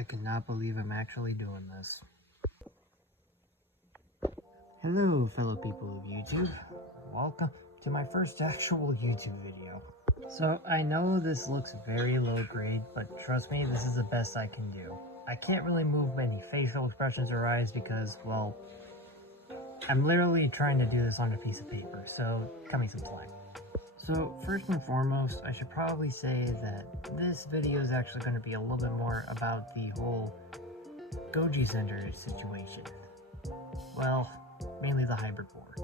I cannot believe I'm actually doing this. Hello, fellow people of YouTube. Welcome to my first actual YouTube video. So, I know this looks very low grade, but trust me, this is the best I can do. I can't really move any facial expressions or eyes because, well, I'm literally trying to do this on a piece of paper, so cut me some slack. So, first and foremost, I should probably say that this video is actually going to be a little bit more about the whole Goji Center situation. Well, mainly the hybrid board.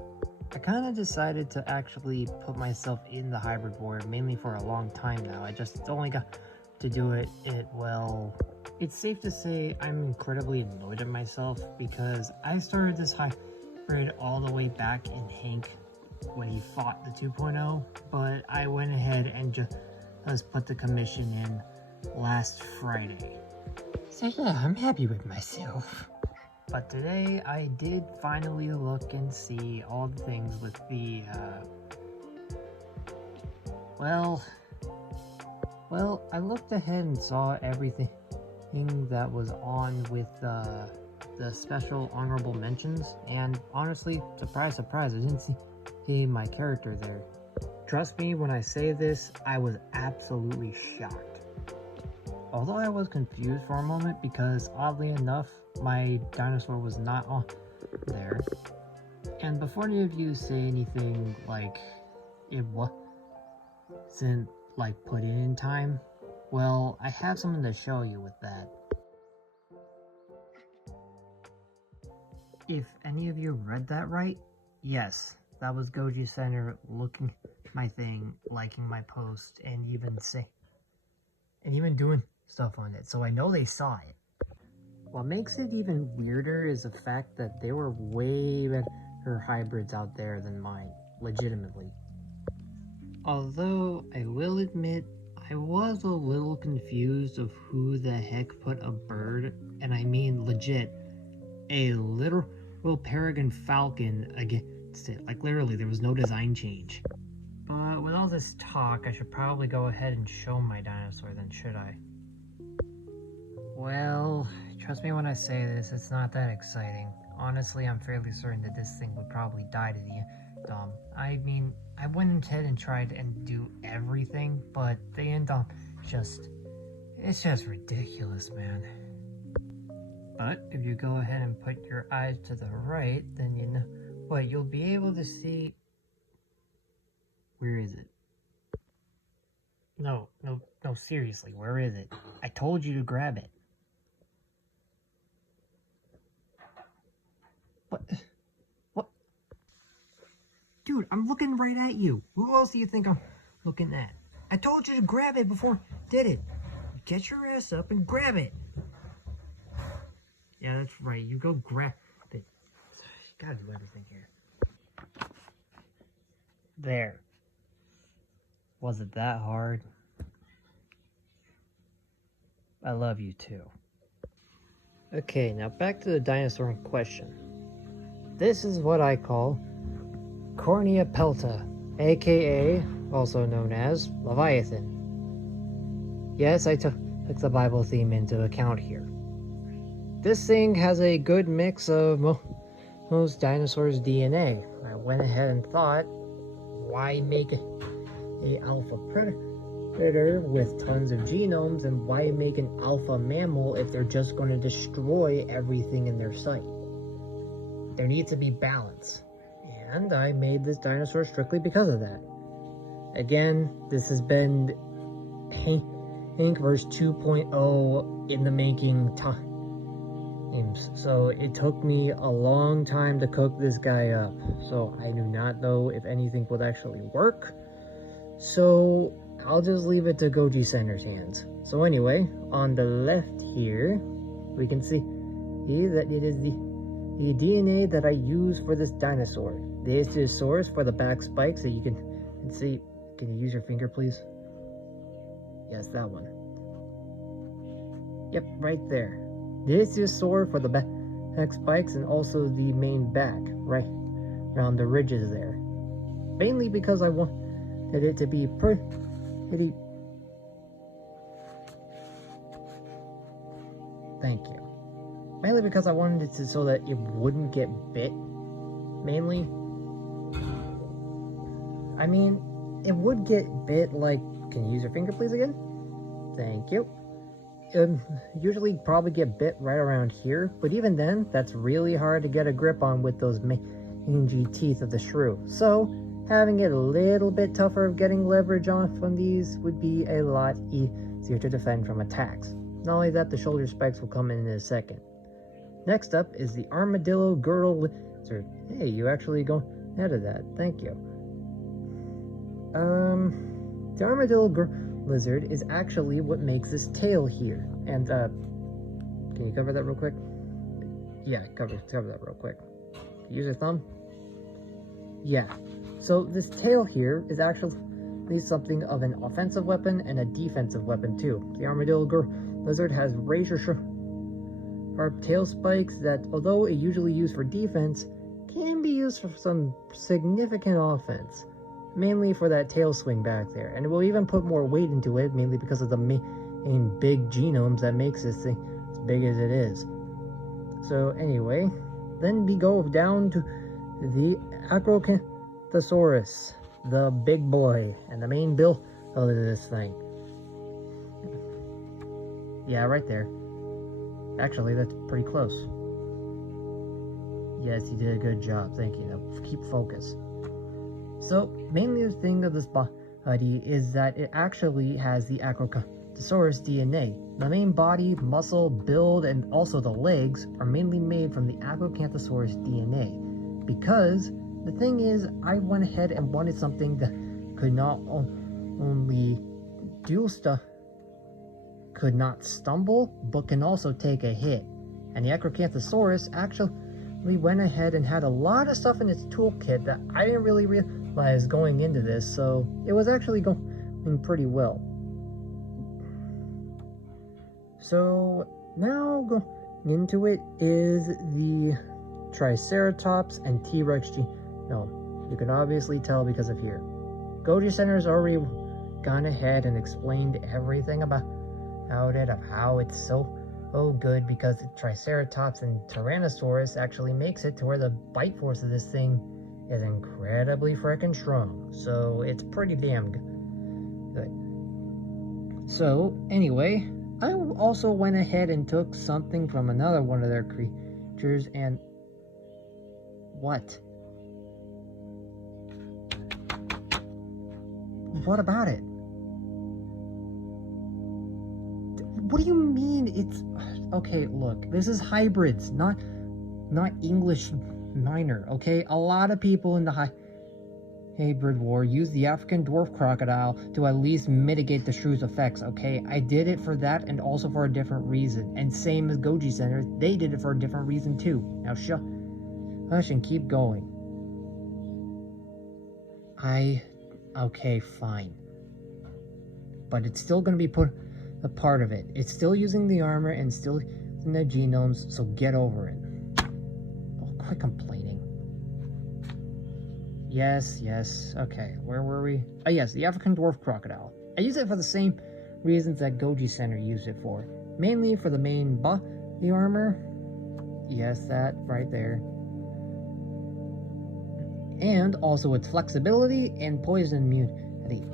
I kind of decided to actually put myself in the hybrid board mainly for a long time now. I just only got to do it, well, it's safe to say I'm incredibly annoyed at myself because I started this hybrid all the way back in Hank when he fought the 2.0, but I went ahead and just put the commission in last Friday. So yeah, I'm happy with myself. But today I did finally look and see all the things with the, well, I looked ahead and saw everything that was on with the special honorable mentions, and honestly, surprise, surprise, I didn't see my character there. Trust me when I say this, I was absolutely shocked. Although I was confused for a moment because oddly enough, my dinosaur was not on there. And before any of you say anything like it wasn't like put in time, well, I have something to show you with that. If any of you read that right, yes, that was Goji Center looking at my thing, liking my post, and even doing stuff on it, so I know they saw it. What makes it even weirder is the fact that there were way better hybrids out there than mine, legitimately. Although, I will admit, I was a little confused of who the heck put a bird, and I mean legit, a literal peregrine falcon against it. Like literally, there was no design change. But with all this talk, I should probably go ahead and show my dinosaur then, should I? Well, trust me when I say this, it's not that exciting. Honestly, I'm fairly certain that this thing would probably die to the end. I mean, I went ahead and tried and do everything, but the end it's just ridiculous, man. But if you go ahead and put your eyes to the right, then you know what, you'll be able to see. Where is it? No, seriously, where is it? I told you to grab it. What? Dude, I'm looking right at you. Who else do you think I'm looking at? I told you to grab it before I did it. Get your ass up and grab it. Yeah, that's right. You go grab it. Gotta do everything here. There. Was it that hard? I love you too. Okay, now back to the dinosaur in question. This is what I call Cornea Velta, aka also known as Leviathan. Yes, I took the Bible theme into account here. This thing has a good mix of most dinosaurs' DNA. I went ahead and thought, why make a alpha predator with tons of genomes, and why make an alpha mammal if they're just going to destroy everything in their sight? There needs to be balance, and I made this dinosaur strictly because of that. Again, this has been Hank vs 2.0 in the making times, so it took me a long time to cook this guy up, so I do not know if anything would actually work. So I'll just leave it to Goji Center's hands. So anyway, on the left here, we can see that it is the DNA that I use for this dinosaur. This is source for the back spikes that you can see. Can you use your finger, please? Yes, that one. Yep, right there. This is source for the back spikes and also the main back, right around the ridges there. Mainly because I wanted it to be pretty Thank you. Mainly because I wanted it to so that it wouldn't get bit. Mainly. I mean, it would get bit like... Can you use your finger please again? Thank you. Usually probably get bit right around here, but even then, that's really hard to get a grip on with those mangy teeth of the shrew. So, having it a little bit tougher of getting leverage on from these would be a lot easier to defend from attacks. Not only that, the shoulder spikes will come in a second. Next up is the armadillo girdle lizard. Hey, you actually go ahead of that. Thank you. The armadillo lizard is actually what makes this tail here. And, can you cover that real quick? Yeah, cover that real quick. Use your thumb? Yeah. So this tail here is actually something of an offensive weapon and a defensive weapon too. The armadillo lizard has razor sharp tail spikes that, although it usually used for defense, can be used for some significant offense. Mainly for that tail swing back there. And it will even put more weight into it, mainly because of the main big genomes that makes this thing as big as it is. So anyway, then we go down to the Acrocanthosaurus, the big boy, and the main build of this thing. Yeah, right there. Actually, that's pretty close. Yes, you did a good job. Thank you. Now, keep focus. So, mainly the thing of this body is that it actually has the Acrocanthosaurus DNA. The main body, muscle, build, and also the legs are mainly made from the Acrocanthosaurus DNA. Because the thing is, I went ahead and wanted something that could not only do stuff, could not stumble, but can also take a hit. And the Acrocanthosaurus actually went ahead and had a lot of stuff in its toolkit that I didn't really realize going into this, so it was actually going pretty well. So now going into it is the Triceratops and T-Rex genome. You can obviously tell because of here. Goji Center's already gone ahead and explained everything about it, of how it's so good because the Triceratops and Tyrannosaurus actually makes it to where the bite force of this thing is incredibly freaking strong. So it's pretty damn good. So anyway, I also went ahead and took something from another one of their creatures and... What? What about it? What do you mean it's... Okay, look, this is hybrids, not English minor, okay? A lot of people in the hybrid war use the African dwarf crocodile to at least mitigate the shrew's effects, okay? I did it for that and also for a different reason. And same as Goji Center, they did it for a different reason too. Now hush and keep going. Okay, fine. But it's still gonna be put a part of it. It's still using the armor and still using the genomes, so get over it. Oh, quit complaining. Yes, okay, where were we? Oh yes, the African dwarf crocodile. I use it for the same reasons that Goji Center used it for. Mainly for the main body armor. Yes, that right there. And also its flexibility and poison immunity.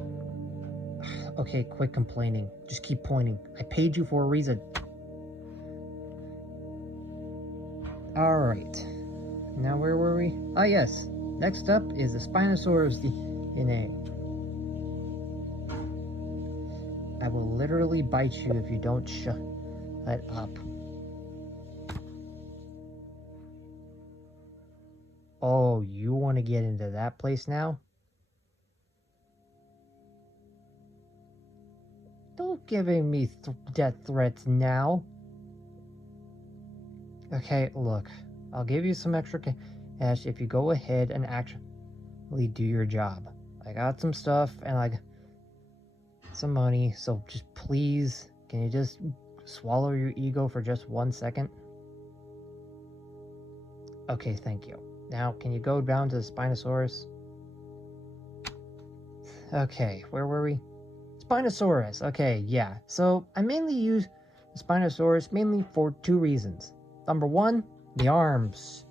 Okay, quit complaining. Just keep pointing. I paid you for a reason. Alright. Now where were we? Ah yes. Next up is the Spinosaurus DNA. I will literally bite you if you don't shut up. Oh, you want to get into that place now? Don't giving me death threats now. Okay, look. I'll give you some extra cash if you go ahead and actually do your job. I got some stuff and I got some money, so just please, can you just swallow your ego for just 1 second? Okay, thank you. Now, can you go down to the Spinosaurus? Okay, where were we? Spinosaurus. Okay, yeah. So I mainly use the Spinosaurus mainly for two reasons. Number one, the arms.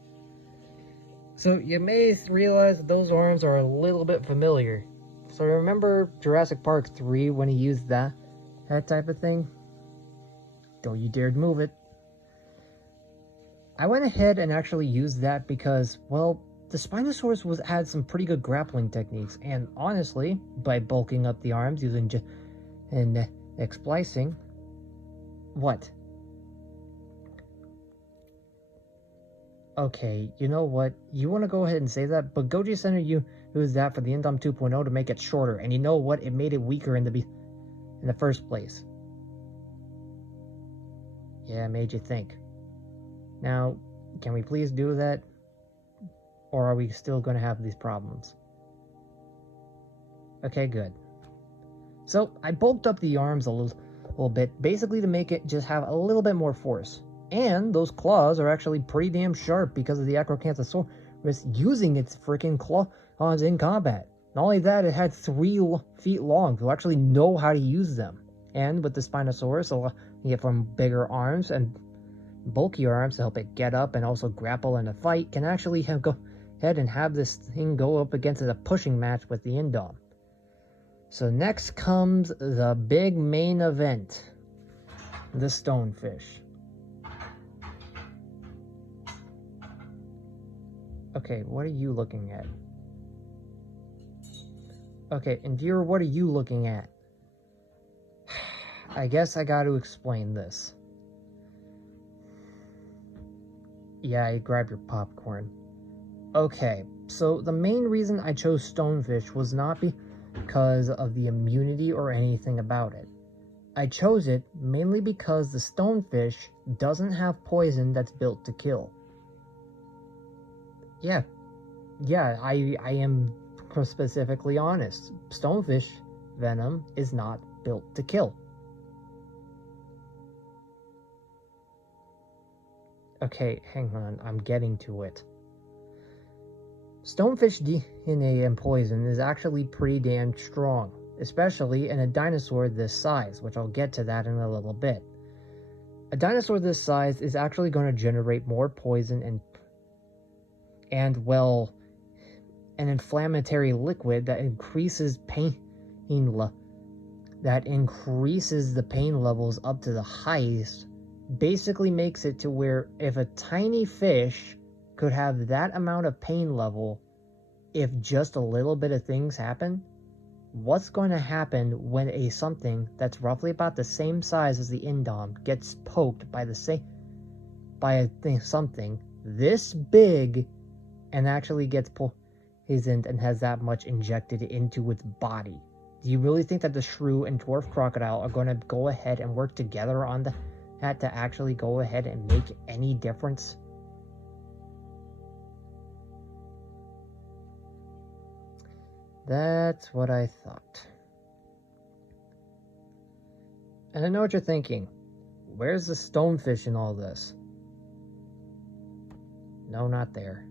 So you may realize that those arms are a little bit familiar. So remember Jurassic Park 3 when he used that type of thing? Don't you dare move it. I went ahead and actually used that because, well, the Spinosaurus had some pretty good grappling techniques, and honestly, by bulking up the arms using neck splicing, what? Okay, you know what? You want to go ahead and say that, but Goji Center used that for the Indom 2.0 to make it shorter, and you know what? It made it weaker in the first place. Yeah, it made you think. Now, can we please do that? Or are we still going to have these problems? Okay, good. So, I bulked up the arms a little bit, basically to make it just have a little bit more force. And those claws are actually pretty damn sharp because of the Acrocanthosaurus using its freaking claws in combat. Not only that, it had 3 feet long to actually know how to use them. And with the Spinosaurus, you get from bigger arms and bulkier arms to help it get up and also grapple in a fight, can actually go ahead and have this thing go up against a pushing match with the Indom. So next comes the big main event, the stonefish. Okay, what are you looking at? Okay, and dear, what are you looking at? I guess I got to explain this. Yeah, grab your popcorn. Okay, so the main reason I chose stonefish was not because of the immunity or anything about it. I chose it mainly because the stonefish doesn't have poison that's built to kill. Yeah, I am specifically honest. Stonefish venom is not built to kill. Okay, hang on, I'm getting to it. Stonefish DNA and poison is actually pretty damn strong, especially in a dinosaur this size, which I'll get to that in a little bit. A dinosaur this size is actually going to generate more poison and well, an inflammatory liquid that increases that increases the pain levels up to the highest, basically makes it to where if a tiny fish could have that amount of pain level, if just a little bit of things happen, what's going to happen when something that's roughly about the same size as the Indom gets poked by something this big and actually gets poisoned and has that much injected into its body? Do you really think that the shrew and dwarf crocodile are going to go ahead and work together on that to actually go ahead and make any difference? That's what I thought. And I know what you're thinking. Where's the stonefish in all this? No, not there.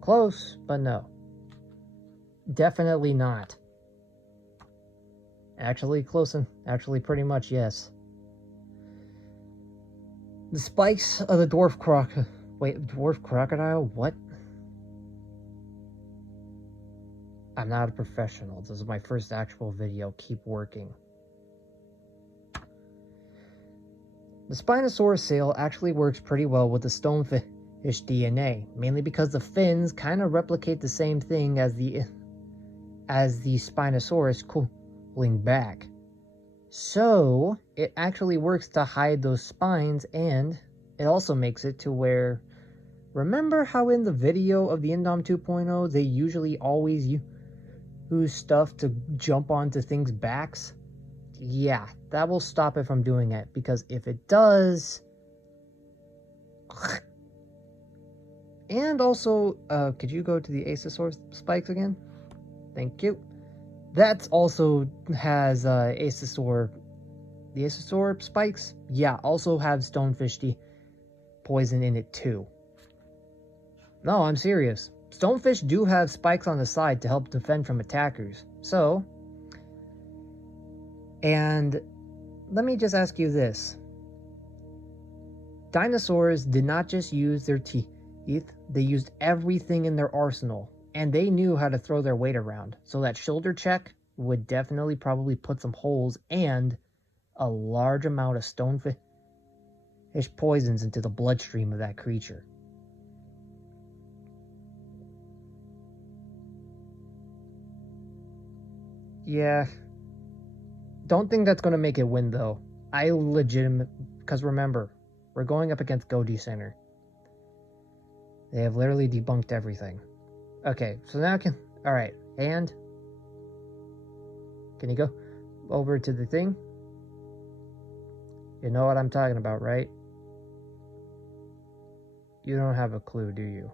Close, but no. Definitely not. Actually close and actually pretty much yes. The spikes of the dwarf crocodile? What? I'm not a professional. This is my first actual video. Keep working. The Spinosaurus sail actually works pretty well with the stonefish DNA, mainly because the fins kind of replicate the same thing as the Spinosaurus cooling back. So it actually works to hide those spines, and it also makes it to where, remember how in the video of the Indom 2.0 they usually always use stuff to jump onto things' backs? Yeah, that will stop it from doing it, because if it does... And also, could you go to the Aesosaur spikes again? Thank you. That also has Aesosaur... The Aesosaur spikes? Yeah, also have stonefish poison in it too. No, I'm serious. Stonefish do have spikes on the side to help defend from attackers. So, And let me just ask you this. Dinosaurs did not just use their teeth, they used everything in their arsenal. And they knew how to throw their weight around. So that shoulder check would definitely probably put some holes and a large amount of stonefish poisons into the bloodstream of that creature. Yeah. Don't think that's going to make it win, though. I legitimate... Because remember, we're going up against Goji Center. They have literally debunked everything. Okay, so now Alright, and... Can you go over to the thing? You know what I'm talking about, right? You don't have a clue, do you?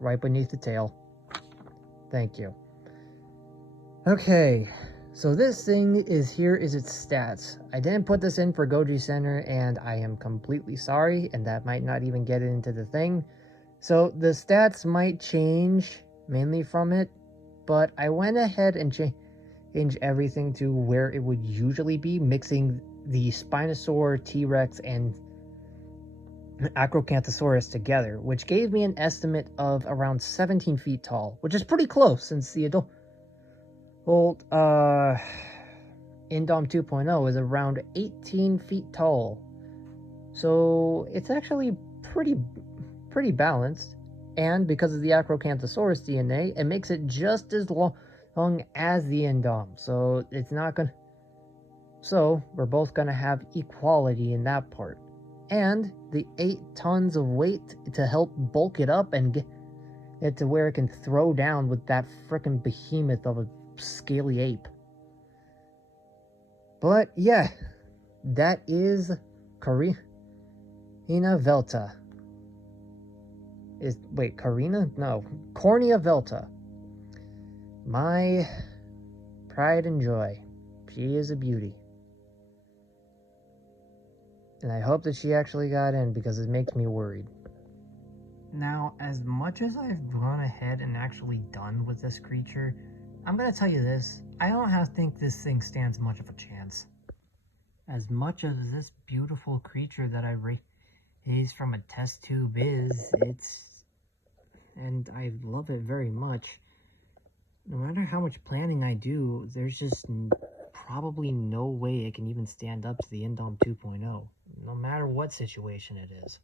Right beneath the tail. Thank you. Okay, so this thing is its stats. I didn't put this in for Goji Center, and I am completely sorry, and that might not even get it into the thing. So the stats might change mainly from it, but I went ahead and changed everything to where it would usually be, mixing the Spinosaur, T-Rex, and Acrocanthosaurus together, which gave me an estimate of around 17 feet tall, which is pretty close since the adult Indom 2.0 is around 18 feet tall. So it's actually pretty balanced. And because of the Acrocanthosaurus DNA, it makes it just as long as the Indom. So it's not gonna... So we're both gonna have equality in that part. And the 8 tons of weight to help bulk it up and get it to where it can throw down with that frickin' behemoth of a scaly ape. But yeah, that is Cornea Velta. Wait, Cornea? No, Cornea Velta. My pride and joy. She is a beauty. And I hope that she actually got in, because it makes me worried. Now, as much as I've gone ahead and actually done with this creature, I'm gonna tell you this, I don't think this thing stands much of a chance. As much as this beautiful creature that I raised from a test tube is, and I love it very much, no matter how much planning I do, there's just probably no way it can even stand up to the Indom 2.0, no matter what situation it is.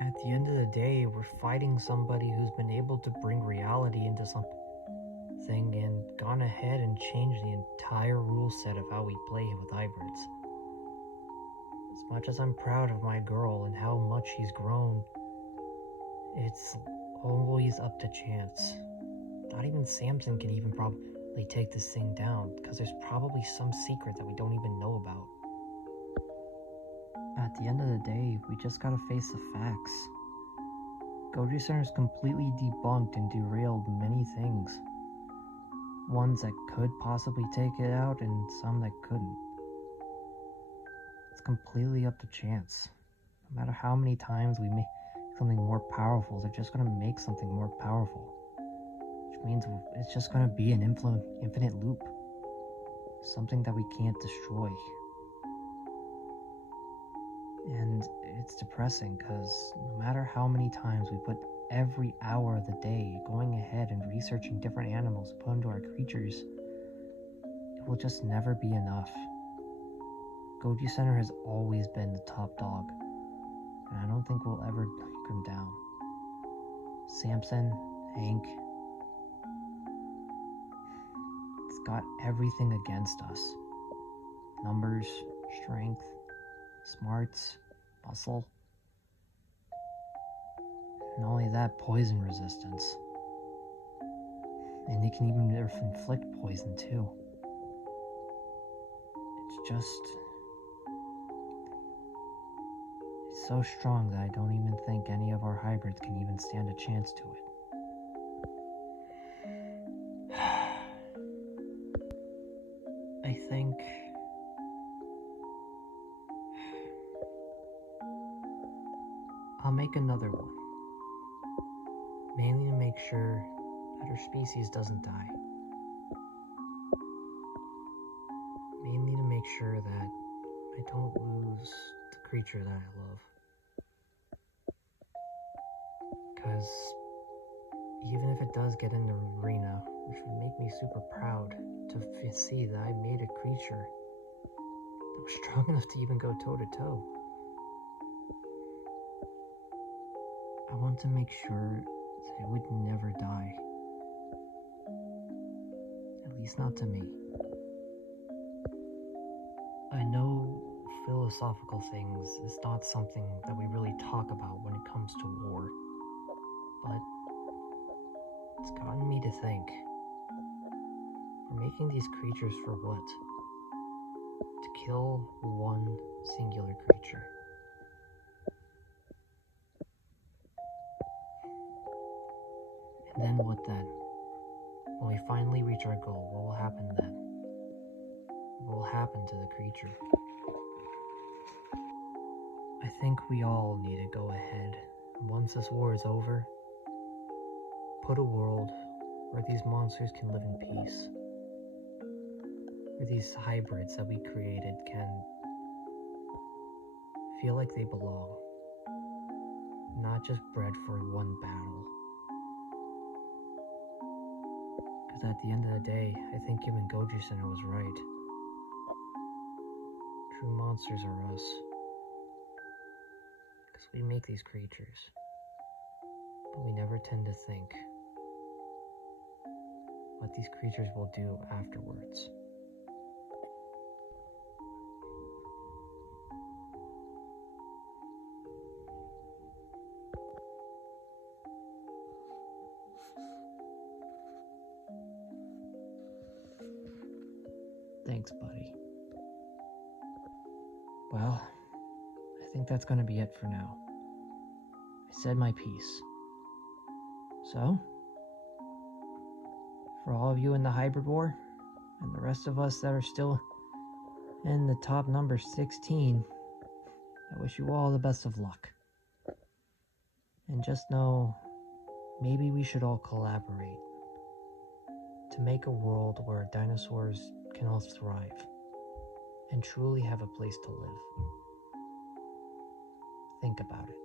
At the end of the day, we're fighting somebody who's been able to bring reality into something and gone ahead and changed the entire rule set of how we play with hybrids. As much as I'm proud of my girl and how much she's grown, it's always up to chance. Not even Samson can even probably take this thing down, because there's probably some secret that we don't even know about. At the end of the day, we just gotta face the facts. Goji Center's completely debunked and derailed many things. Ones that could possibly take it out, and some that couldn't. It's completely up to chance. No matter how many times we make something more powerful, they're just gonna make something more powerful. Which means it's just gonna be an infinite loop. Something that we can't destroy. And it's depressing, because no matter how many times we put every hour of the day going ahead and researching different animals to put into our creatures, it will just never be enough. Goji Center has always been the top dog, and I don't think we'll ever knock him down. Samson, Hank, it's got everything against us. Numbers, strength, smarts, muscle. Not only that, poison resistance. And they can even inflict poison too. It's so strong that I don't even think any of our hybrids can even stand a chance to it. I think I'll make another one. Mainly to make sure that our species doesn't die. Mainly to make sure that I don't lose the creature that I love. Because even if it does get in the arena, which would make me super proud to see that I made a creature that was strong enough to even go toe-to-toe. I want to make sure that it would never die. At least not to me. I know philosophical things is not something that we really talk about when it comes to war, but it's gotten me to think. We're making these creatures for what? To kill one singular creature. And then what then? When we finally reach our goal, what will happen then? What will happen to the creature? I think we all need to go ahead, and once this war is over, put a world where these monsters can live in peace. Where these hybrids that we created can feel like they belong. Not just bred for one battle. Because at the end of the day, I think even Goju-san was right. True monsters are us. Because we make these creatures. But we never tend to think what these creatures will do afterwards. Thanks, buddy. Well, I think that's gonna be it for now. I said my piece. So, for all of you in the hybrid war, and the rest of us that are still in the top number 16, I wish you all the best of luck. And just know, maybe we should all collaborate to make a world where dinosaurs can all thrive and truly have a place to live. Think about it.